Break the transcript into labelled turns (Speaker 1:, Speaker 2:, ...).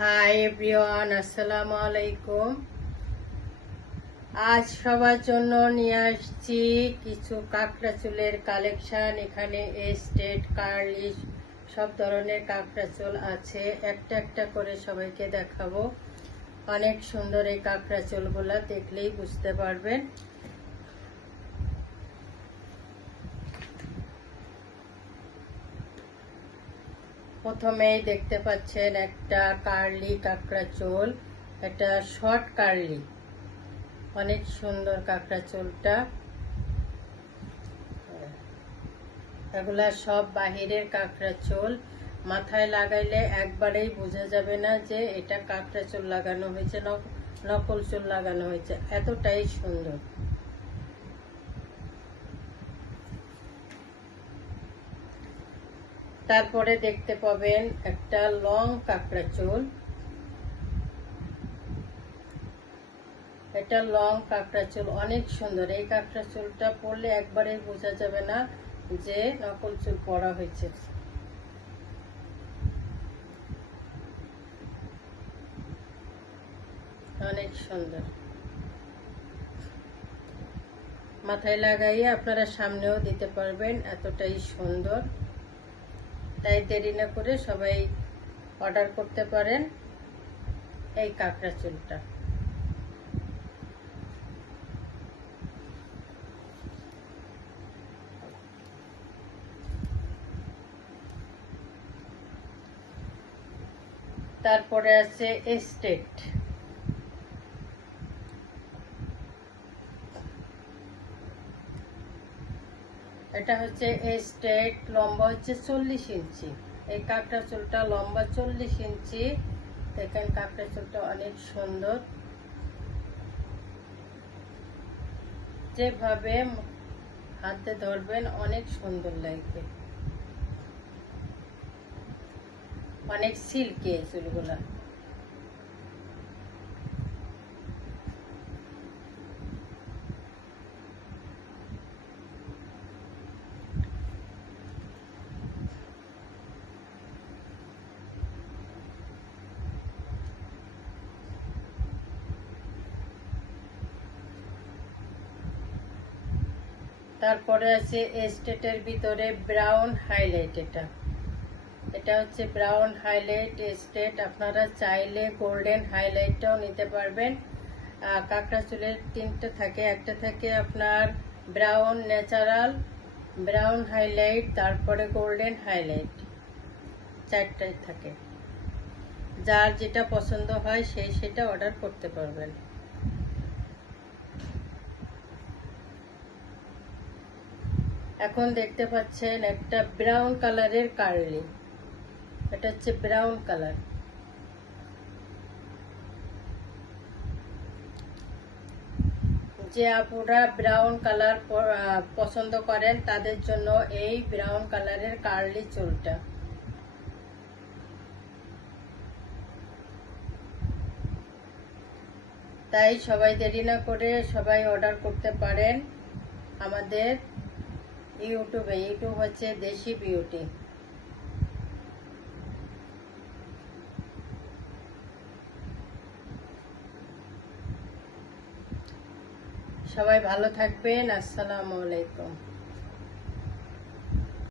Speaker 1: Hi everyone আসসালামু আলাইকুম আজ সবার জন্য নিয়ে আসছি কিছু কাঁকড়া চুলের কালেকশন এখানে স্টেট কার্লি সব ধরনের কাঁকড়া চুল আছে। একটা একটা করে সবাইকে দেখাবো। অনেক সুন্দর এই কাঁকড়া চুলগুলা দেখলেই বুঝতে পারবেন। প্রথমেই দেখতে পাচ্ছেন একটা কার্লি কাঁকড়া চুল, একটা শর্ট কার্লি। অনেক সুন্দর কাঁকড়া চুলটা। এগুলা সব বাহিরের কাঁকড়া চুল। মাথায় লাগাইলে একবারেই বোঝা যাবে না যে এটা কাঁকড়া চুল লাগানো হয়েছে, নক- নকল চুল লাগানো হয়েছে। এতটাই সুন্দর। তারপরে দেখতে পাবেন একটা লং কাঁকড়া চুল। এটা লং কাঁকড়া চুল, অনেক সুন্দর। এই কাঁকড়া চুলটা পরলে একবারে বোঝা যাবে না যে নকল চুল পরা হয়েছে। অনেক সুন্দর। মাথায় লাগাইয়ে আপনারা সামনেও দিতে পারবেন, এতটাই সুন্দর। তাই দেরি না করে সবাই অর্ডার করতে পারেন এই কাঁকড়া চুলটা তারপরে আছে এস্টেট এটা হচ্ছে এস্টেট লম্বা হচ্ছে চল্লিশ ইঞ্চি। এই কাকটা চুলটা লম্বা চল্লিশ ইঞ্চি। দেখেন কাকটা চুলটা অনেক সুন্দর। যেভাবে হাতে ধরবেন অনেক সুন্দর লাগবে। অনেক সিল্কি চুলগুলা। তারপরে আছে এস্টেটের ভিতরে ব্রাউন হাইলাইট এটা। এটা হচ্ছে ব্রাউন হাইলাইট এস্টেট। আপনারা চাইলে গোল্ডেন হাইলাইটটাও নিতে পারবেন। কাঁকড়া চুলের তিনটে থাকে। একটা থাকে আপনার ব্রাউন ন্যাচারাল, ব্রাউন হাইলাইট, তারপরে গোল্ডেন হাইলাইট। চারটাই থাকে। যার যেটা পছন্দ হয় সেই সেটা অর্ডার করতে পারবেন। এখন দেখতে পাচ্ছেন একটা ব্রাউন কালারের কার্লি এটা হচ্ছে ব্রাউন কালার যে আপুরা ব্রাউন কালার পছন্দ করেন, তাদের জন্য এই ব্রাউন কালারের কার্লি চুলটা। তাই সবাই দেরি না করে সবাই অর্ডার করতে পারেন আমাদের ইউটিউবে ইউটিউব হচ্ছে দেশি বিউটি। সবাই ভালো থাকবেন আসসালামু আলাইকুম।